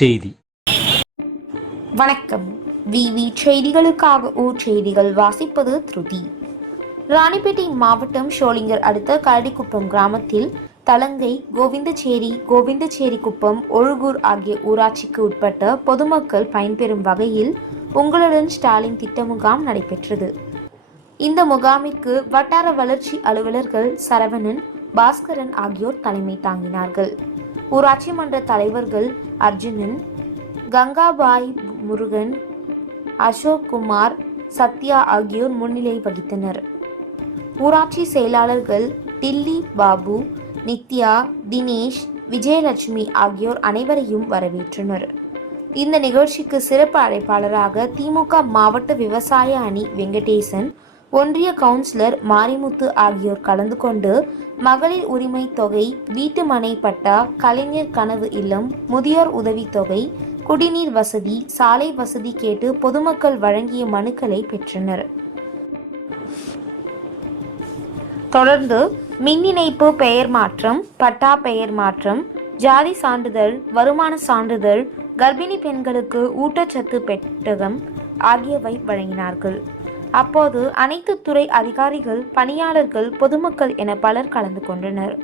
செய்தி. வணக்கம். விவி செய்திகளுக்காக ஊர் செய்திகள் வாசிப்பது திருதி. ராணிப்பேட்டை மாவட்டம் ஷோலிங்கர் அடுத்த கரடிக்குப்பம் கிராமத்தில் தலங்கை கோவிந்தச்சேரி கோவிந்தச்சேரி குப்பம் ஒழுகூர் ஆகிய ஊராட்சிக்கு உட்பட்ட பொதுமக்கள் பயன்பெறும் வகையில் உங்களுடன் ஸ்டாலின் திட்ட முகாம் நடைபெற்றது. இந்த முகாமிற்கு வட்டார வளர்ச்சி அலுவலர்கள் சரவணன் பாஸ்கரன் ஆகியோர் தலைமை தாங்கினார்கள். ஊராட்சி மன்ற தலைவர்கள் அர்ஜுனன் கங்காபாய் முருகன் அசோக் குமார் சத்யா ஆகியோர் முன்னிலை வகித்தனர். ஊராட்சி செயலாளர்கள் டில்லி பாபு நித்யா தினேஷ் விஜயலட்சுமி ஆகியோர் அனைவரையும் வரவேற்றனர். இந்த நிகழ்ச்சிக்கு சிறப்பு அழைப்பாளராக திமுக மாவட்ட விவசாய அணி வெங்கடேசன் ஒன்றிய கவுன்சிலர் மாரிமுத்து ஆகியோர் கலந்து கொண்டு மகளிர் உரிமை தொகை வீட்டு மனை பட்டா கலைஞர் கனவு இல்லம் முதியோர் உதவித்தொகை குடிநீர் வசதி சாலை வசதி கேட்டு பொதுமக்கள் வழங்கிய மனுக்களை பெற்றனர். தொடர்ந்து மின் இணைப்பு பெயர் மாற்றம் பட்டா பெயர் மாற்றம் ஜாதி சான்றிதழ் வருமான சான்றிதழ் கர்ப்பிணி பெண்களுக்கு ஊட்டச்சத்து பெட்டகம் ஆகியவை வழங்கினார்கள். அப்போது அனைத்து துறை அதிகாரிகள் பணியாளர்கள் பொதுமக்கள் என பலர் கலந்து கொண்டனர்.